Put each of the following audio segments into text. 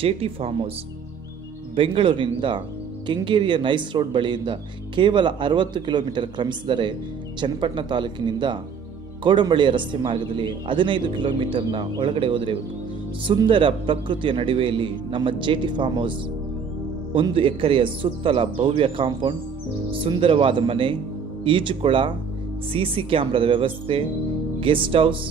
ಜೆಟಿ farm house ಬೆಂಗಳೂರಿನಿಂದ ಕೆಂಗೇರಿಯ nice road ಬಳಿಯಿಂದ ಕೇವಲ 60 ಕಿಲೋಮೀಟರ್ ಕ್ರಮಿಸಿದರೆ ಚನ್ನಪಟ್ಟಣ ತಾಲೂಕಿನಿಂದ ಕೋಡಂಬಳಿಯ ರಸ್ತೆ ಮಾರ್ಗದಲ್ಲಿ 15 ಕಿಲೋಮೀಟರ್ನ ಒಳಗಡೆ ಹೋದರೆ ಸುಂದರ ಪ್ರಕೃತಿಯ ನಡುವೆಯಲ್ಲಿ ನಮ್ಮ ಜೆಟಿ ಫಾರ್ಮ್ ಹೌಸ್ 1 ಎಕರೆಯ ಸುತ್ತಲ ಭವ್ಯ ಕಾಂಪೌಂಡ್, ಸುಂದರವಾದ ಮನೆ, ಈಜುಕೊಳ, ಸಿಸಿ ಕ್ಯಾಮೆರಾದ ವ್ಯವಸ್ಥೆ, ಗೆಸ್ಟ್ ಹೌಸ್,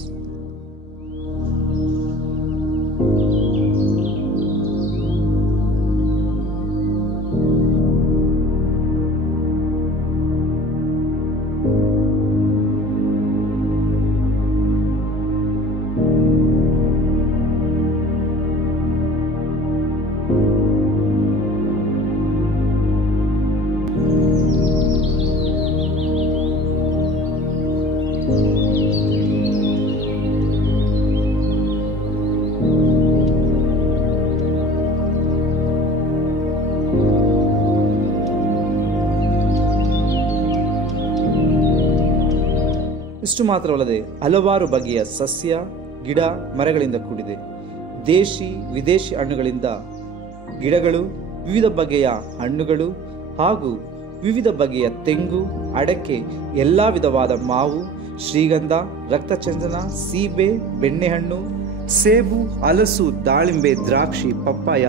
ಇಷ್ಟು ಮಾತ್ರವಲ್ಲದೆ ಹಲವಾರು ಬಗೆಯ ಸಸ್ಯ, ಗಿಡ, ಮರಗಳಿಂದ ಕೂಡಿದೆ. ದೇಶಿ ವಿದೇಶಿ ಹಣ್ಣುಗಳಿಂದ ಗಿಡಗಳು, ವಿವಿಧ ಬಗೆಯ ಹಣ್ಣುಗಳು ಹಾಗೂ ವಿವಿಧ ಬಗೆಯ ತೆಂಗು, ಅಡಕೆ, ಎಲ್ಲ ವಿಧವಾದ ಮಾವು, ಶ್ರೀಗಂಧ, ರಕ್ತಚಂದನ, ಸೀಬೆ, ಬೆಣ್ಣೆಹಣ್ಣು, ಸೇಬು, ಹಲಸು, ದಾಳಿಂಬೆ, ದ್ರಾಕ್ಷಿ, ಪಪ್ಪಾಯ,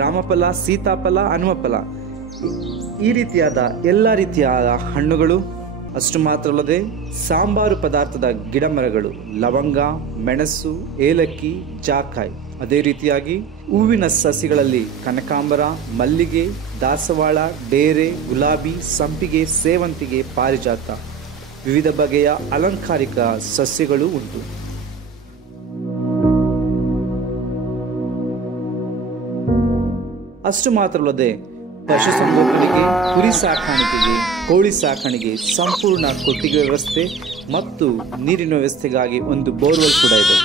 ರಾಮಫಲ, ಸೀತಾಫಲ, ಹನುಮಫಲ ಈ ರೀತಿಯಾದ ಎಲ್ಲ ರೀತಿಯಾದ ಹಣ್ಣುಗಳು. ಅಷ್ಟು ಮಾತ್ರವಲ್ಲದೆ ಸಾಂಬಾರು ಪದಾರ್ಥದ ಗಿಡಮರಗಳು, ಲವಂಗ, ಮೆಣಸು, ಏಲಕ್ಕಿ, ಜಾಕಾಯಿ, ಅದೇ ರೀತಿಯಾಗಿ ಹೂವಿನ ಸಸಿಗಳಲ್ಲಿ ಕನಕಾಂಬರ, ಮಲ್ಲಿಗೆ, ದಾಸವಾಳ, ಡೇರೆ, ಗುಲಾಬಿ, ಸಂಪಿಗೆ, ಸೇವಂತಿಗೆ, ಪಾರಿಜಾತ, ವಿವಿಧ ಬಗೆಯ ಅಲಂಕಾರಿಕ ಸಸ್ಯಗಳು ಉಂಟು. ಅಷ್ಟು ಮಾತ್ರವಲ್ಲದೆ ಪಶುಸಂಗೋಪನೆಗೆ, ಕುರಿ ಸಾಕಾಣಿಕೆಗೆ, ಕೋಳಿ ಸಾಕಾಣಿಕೆ, ಸಂಪೂರ್ಣ ಕೊಟ್ಟಿಗೆ ವ್ಯವಸ್ಥೆ ಮತ್ತು ನೀರಿನ ವ್ಯವಸ್ಥೆಗಾಗಿ ಒಂದು ಬೋರ್ವೆಲ್ ಕೂಡ ಇದೆ.